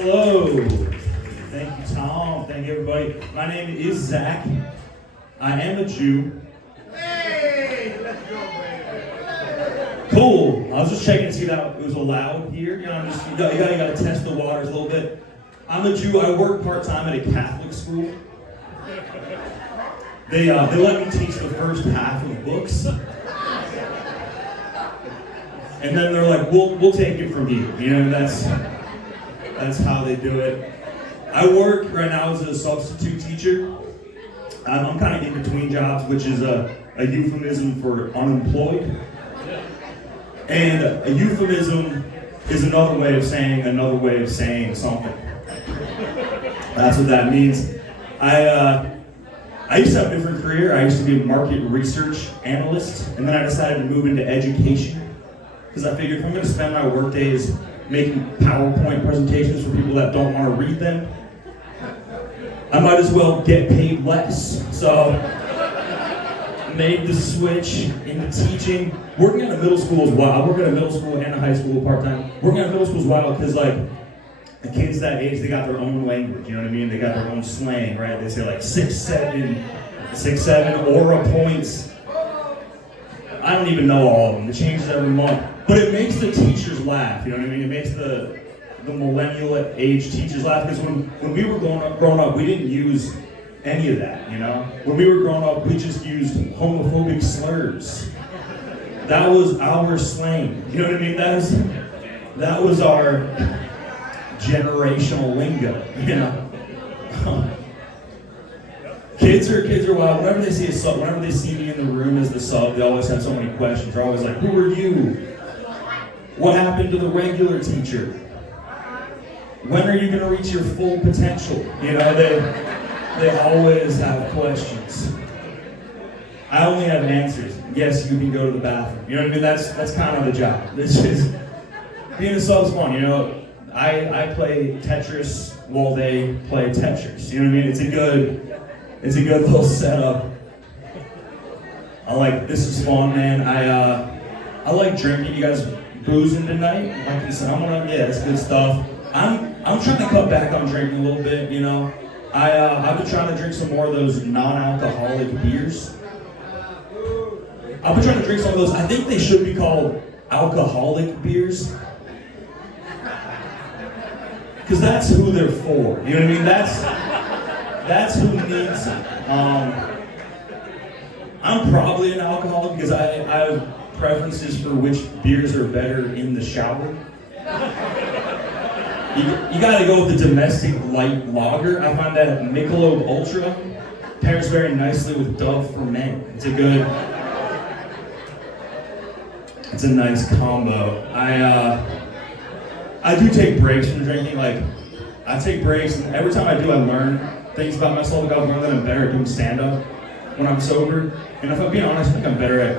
Hello. Thank you, Tom. Thank you, everybody. My name is Zach. I am a Jew. Hey, let's go, baby. Cool. I was just checking to see that it was allowed here. You know, you gotta test the waters a little bit. I'm a Jew. I work part-time at a Catholic school. They let me teach the first half of books. And then they're like, we'll take it from you. You know, that's how they do it. I work right now as a substitute teacher. I'm kind of in between jobs, which is a euphemism for unemployed. And a euphemism is another way of saying something. That's what that means. I used to have a different career. I used to be a market research analyst, and then I decided to move into education because I figured if I'm going to spend my work days making PowerPoint presentations for people that don't want to read them, I might as well get paid less. So I made the switch into teaching. Working at a middle school is wild. I work at a middle school and a high school part-time. Working at a middle school is wild because like the kids that age, they got their own language, you know what I mean? They got their own slang, right? They say like 6'7", aura points. I don't even know all of them. It changes every month. But it makes the teachers laugh, you know what I mean? It makes the millennial age teachers laugh because when we were growing up, we didn't use any of that, you know? When we were growing up, we just used homophobic slurs. That was our slang, you know what I mean? That was our generational lingo, you know. Kids are wild. Whenever they see a sub, whenever they see me in the room as the sub, they always have so many questions. They're always like, "Who are you? What happened to the regular teacher? When are you going to reach your full potential?" You know, they always have questions. I only have answers. Yes, you can go to the bathroom. You know what I mean? That's kind of the job. This is being a sub's fun, you know. I play Tetris while they play Tetris. You know what I mean? It's a good little setup. This is fun, man. I like drinking. You guys boozing tonight? Yeah, that's good stuff. I'm trying to cut back on drinking a little bit, you know. I've been trying to drink some more of those non-alcoholic beers. I've been trying to drink some of those. I think they should be called alcoholic beers. Because that's who they're for. You know what I mean? That's who needs it. I'm probably an alcoholic because I have preferences for which beers are better in the shower. You gotta go with the domestic light lager. I find that Michelob Ultra pairs very nicely with Dove for Men. It's a nice combo. I do take breaks from drinking. Like, I take breaks, and every time I do, I learn things about myself. Like, I've learned that I'm better at doing stand-up when I'm sober. And if I'm being honest, I think I'm better at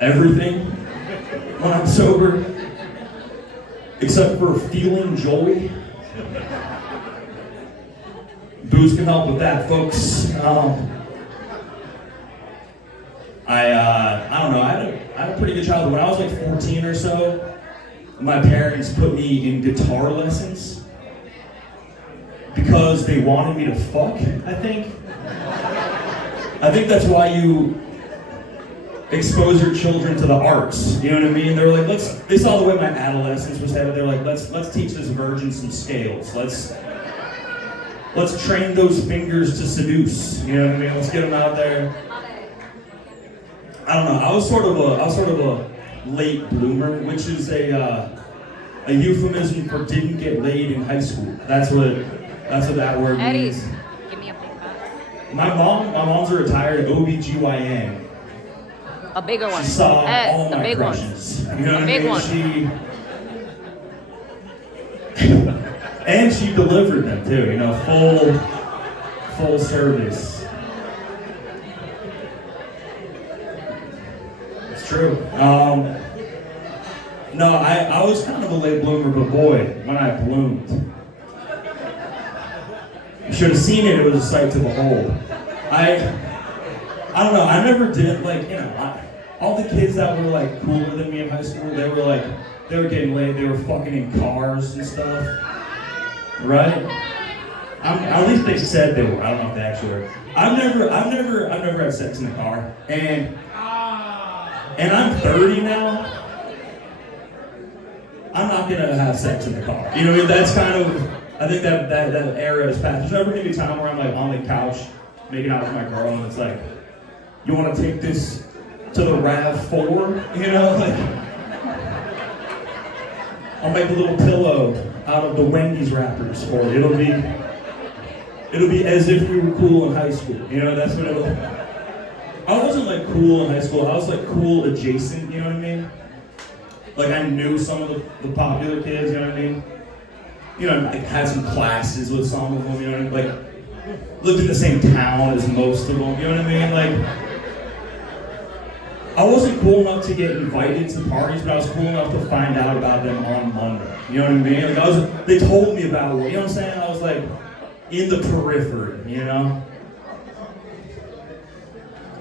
everything when I'm sober, except for feeling joy. Booze can help with that, folks. I don't know. I had a pretty good childhood. When I was like 14 or so, my parents put me in guitar lessons because they wanted me to fuck, I think. I think that's why you expose your children to the arts, you know what I mean? They were like, they saw the way my adolescence was headed, they're like, let's teach this virgin some scales. Let's train those fingers to seduce, you know what I mean? Let's get them out there. I don't know, I was sort of a late bloomer, which is a euphemism for didn't get laid in high school. That's what that word means. Eddie, give me a big butt. My mom's a retired OBGYN. A bigger one. She saw all the my big crushes. One. You know what a big I mean? One. And she delivered them too, you know, full service. It's true. No, I was kind of a late bloomer, but boy, when I bloomed. You should have seen it, it was a sight to behold. I don't know, I never did, all the kids that were, cooler than me in high school, they were getting laid, they were fucking in cars and stuff. right? At least they said they were. I don't know if they actually were. I've never had sex in a car, and I'm 30 now. I'm not gonna have sex in the car. You know what I mean? That's kind of. I think that era is past. There's never gonna be a time where I'm like on the couch making out with my girl, and it's like, you want to take this to the RAV4? You know, like. I'll make a little pillow out of the Wendy's wrappers for it. It'll be as if we were cool in high school. You know, that's what it'll. I wasn't like cool in high school. I was like cool adjacent. You know what I mean? Like I knew some of the popular kids. You know what I mean? You know, I had some classes with some of them. You know what I mean? Like lived in the same town as most of them. You know what I mean? Like. I wasn't cool enough to get invited to parties, but I was cool enough to find out about them on Monday. You know what I mean? Like they told me about it. You know what I'm saying? I was like in the periphery. You know.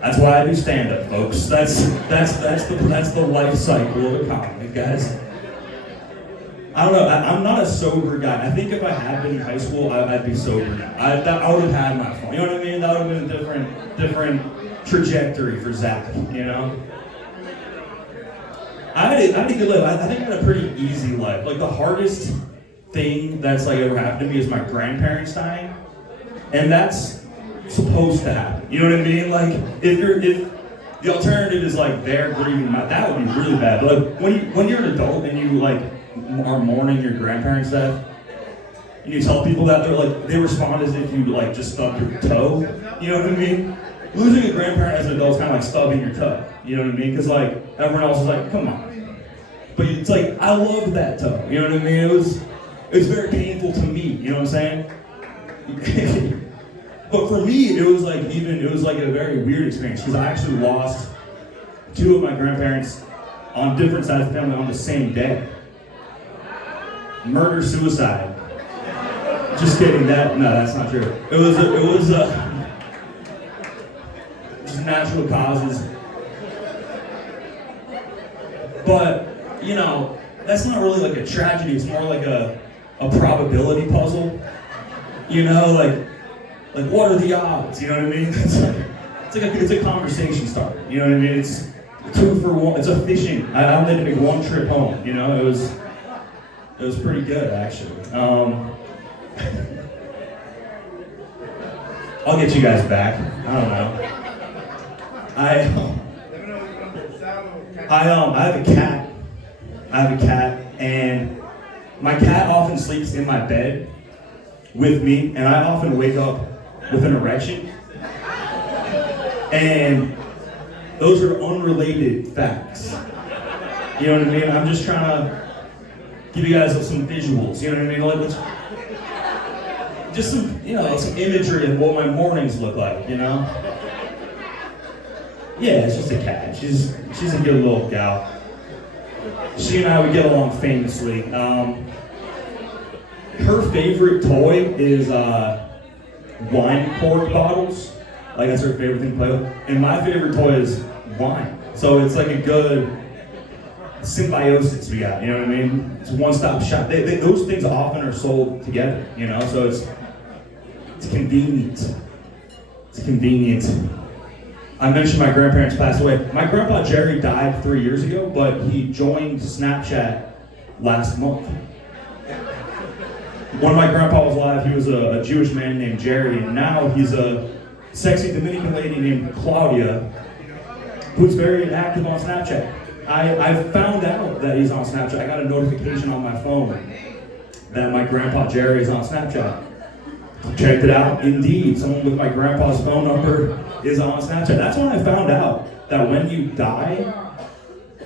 That's why I do stand-up, folks. That's the life cycle of a comic, guys. I don't know. I'm not a sober guy. I think if I had been in high school, I'd be sober now. I would have had my fun. You know what I mean? That would have been a different trajectory for Zach, you know? I had a good life. I think I had a pretty easy life. Like the hardest thing that's like ever happened to me is my grandparents dying. And that's supposed to happen. You know what I mean? Like if the alternative is like they're grieving, that would be really bad. But like when you're an adult and you like are mourning your grandparents' death, and you tell people that, they respond as if you like just stubbed your toe. You know what I mean? Losing a grandparent as an adult is kind of like stubbing your toe. You know what I mean? Because like everyone else is like, come on. But it's like I loved that toe. You know what I mean? It was very painful to me. You know what I'm saying? But for me, it was like a very weird experience because I actually lost two of my grandparents on different sides of the family on the same day. Murder, suicide. Just kidding. No, that's not true. It was just natural causes. But you know, that's not really like a tragedy. It's more like a probability puzzle. You know, like what are the odds? You know what I mean? It's a conversation starter. You know what I mean? It's 2 for 1. It's a fishing. I only had to make one trip home. You know, it was pretty good actually. I'll get you guys back. I don't know. I have a cat. And my cat often sleeps in my bed with me, and I often wake up with an erection. And those are unrelated facts. You know what I mean? I'm just trying to give you guys some visuals. You know what I mean? Like, just some imagery of what my mornings look like. You know? Yeah, it's just a cat. She's a good little gal. She and I would get along famously. Her favorite toy is wine cork bottles. Like that's her favorite thing to play with. And my favorite toy is wine. So it's like a good symbiosis we got. You know what I mean? It's a one-stop shop. Those things often are sold together. You know, so it's convenient. It's convenient. I mentioned my grandparents passed away. My grandpa Jerry died 3 years ago, but he joined Snapchat last month. When my grandpa was alive, he was a Jewish man named Jerry, and now he's a sexy Dominican lady named Claudia, who's very active on Snapchat. I found out that he's on Snapchat. I got a notification on my phone that my grandpa Jerry is on Snapchat. Checked it out. Indeed, someone with my grandpa's phone number is on Snapchat. That's when I found out that when you die,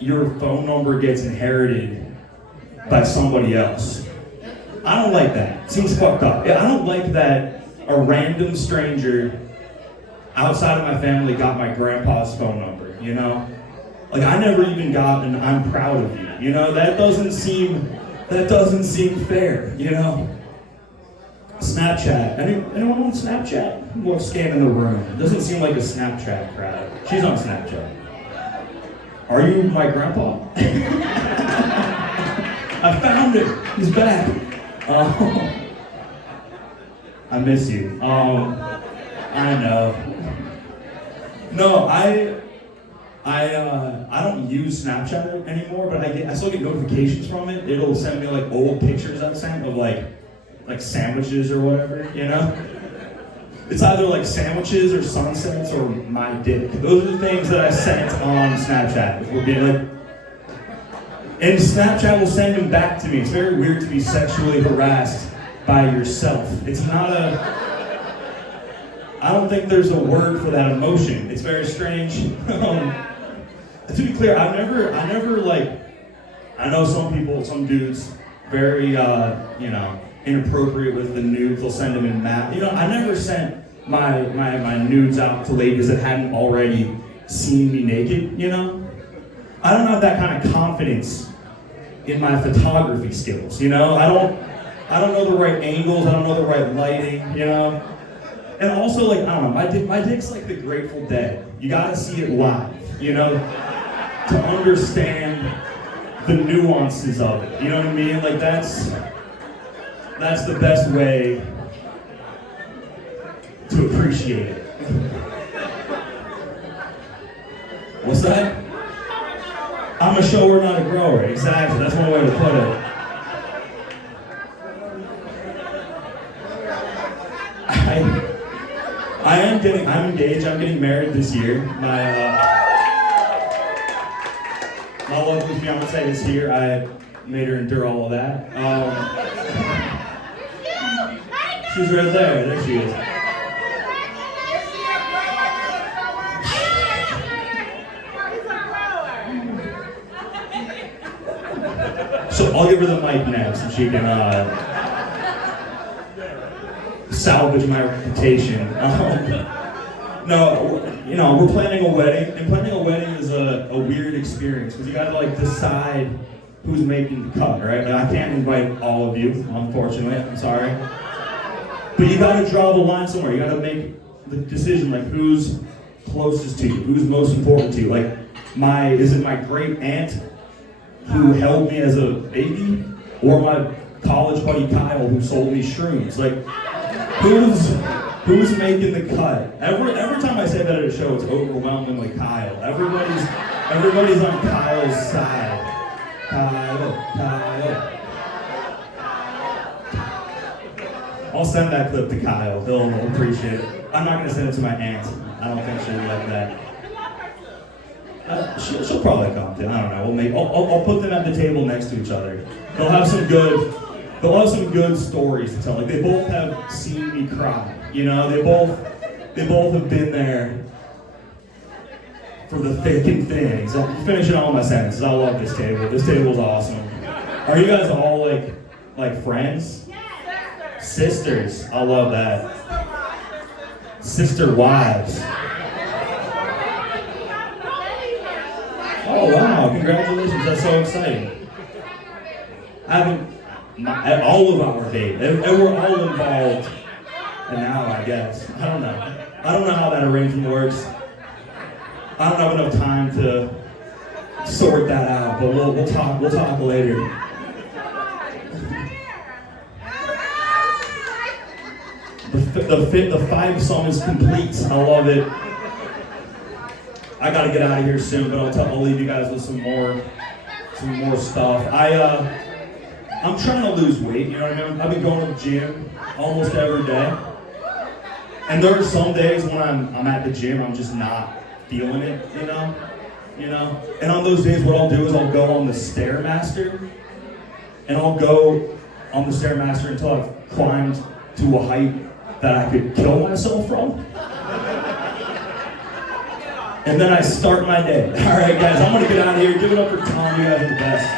your phone number gets inherited by somebody else. I don't like that. It seems fucked up. I don't like that a random stranger outside of my family got my grandpa's phone number, you know? Like I never even got an I'm proud of you. You know, that doesn't seem fair, you know? Snapchat. Anyone on Snapchat? We'll scan in the room. It doesn't seem like a Snapchat crowd. She's on Snapchat. Are you my grandpa? I found it. He's back. I miss you. I know. No, I don't use Snapchat anymore, but I still get notifications from it. It'll send me like old pictures I've sent of like sandwiches or whatever, you know? It's either like sandwiches or sunsets or my dick. Those are the things that I sent on Snapchat. If we're being like, and Snapchat will send them back to me. It's very weird to be sexually harassed by yourself. It's not I don't think there's a word for that emotion. It's very strange. To be clear, I never like, I know some dudes, very, inappropriate with the nudes. They'll send them in math. I never sent my nudes out to ladies that hadn't already seen me naked, I don't have that kind of confidence in my photography skills, I don't know the right angles, I don't know the right lighting, And also, like, I don't know, my dick's like the Grateful Dead. You gotta see it live, to understand the nuances of it. You know what I mean? Like, that's the best way to appreciate it. What's that? I'm a shower, not a grower. Exactly, that's one way to put it. I'm engaged, I'm getting married this year. My lovely fiance is here. I made her endure all of that. She's right there. There she is. So I'll give her the mic next, and she can salvage my reputation. No, we're planning a wedding, and planning a wedding is a weird experience because you gotta like decide who's making the cut, right? Like, I can't invite all of you, unfortunately. I'm sorry, but you gotta draw the line somewhere. You gotta make the decision, like who's closest to you, who's most important to you. Like, is it my great aunt who held me as a baby, or my college buddy Kyle who sold me shrooms? Like, who's making the cut? Every time I say that at a show, it's overwhelmingly Kyle. Everybody's on Kyle's side. Kyle. I'll send that clip to Kyle. He'll appreciate it. I'm not gonna send it to my aunt. I don't think she'll like that. She'll probably come to. I don't know. I'll put them at the table next to each other. They'll have some good stories to tell. Like, they both have seen me cry. They both have been there for the thick and thin. I'm finishing all my sentences. I love this table. This table's awesome. Are you guys all like friends? Sisters. I love that. Sister wives. Oh wow! Congratulations. That's so exciting. All of our date, and we're all involved. And now, I guess. I don't know how that arrangement works. I don't have enough time to sort that out, but we'll talk later. The five song is complete. I love it. I gotta get out of here soon, but I'll leave you guys with some more stuff. I'm trying to lose weight, you know what I mean? I've been going to the gym almost every day. And there are some days when I'm at the gym, I'm just not feeling it, you know? And on those days, what I'll do is I'll go on the Stairmaster, and I'll go on the Stairmaster until I've climbed to a height that I could kill myself from. And then I start my day. All right, guys, I'm gonna get out of here. Give it up for Tom. You guys are the best.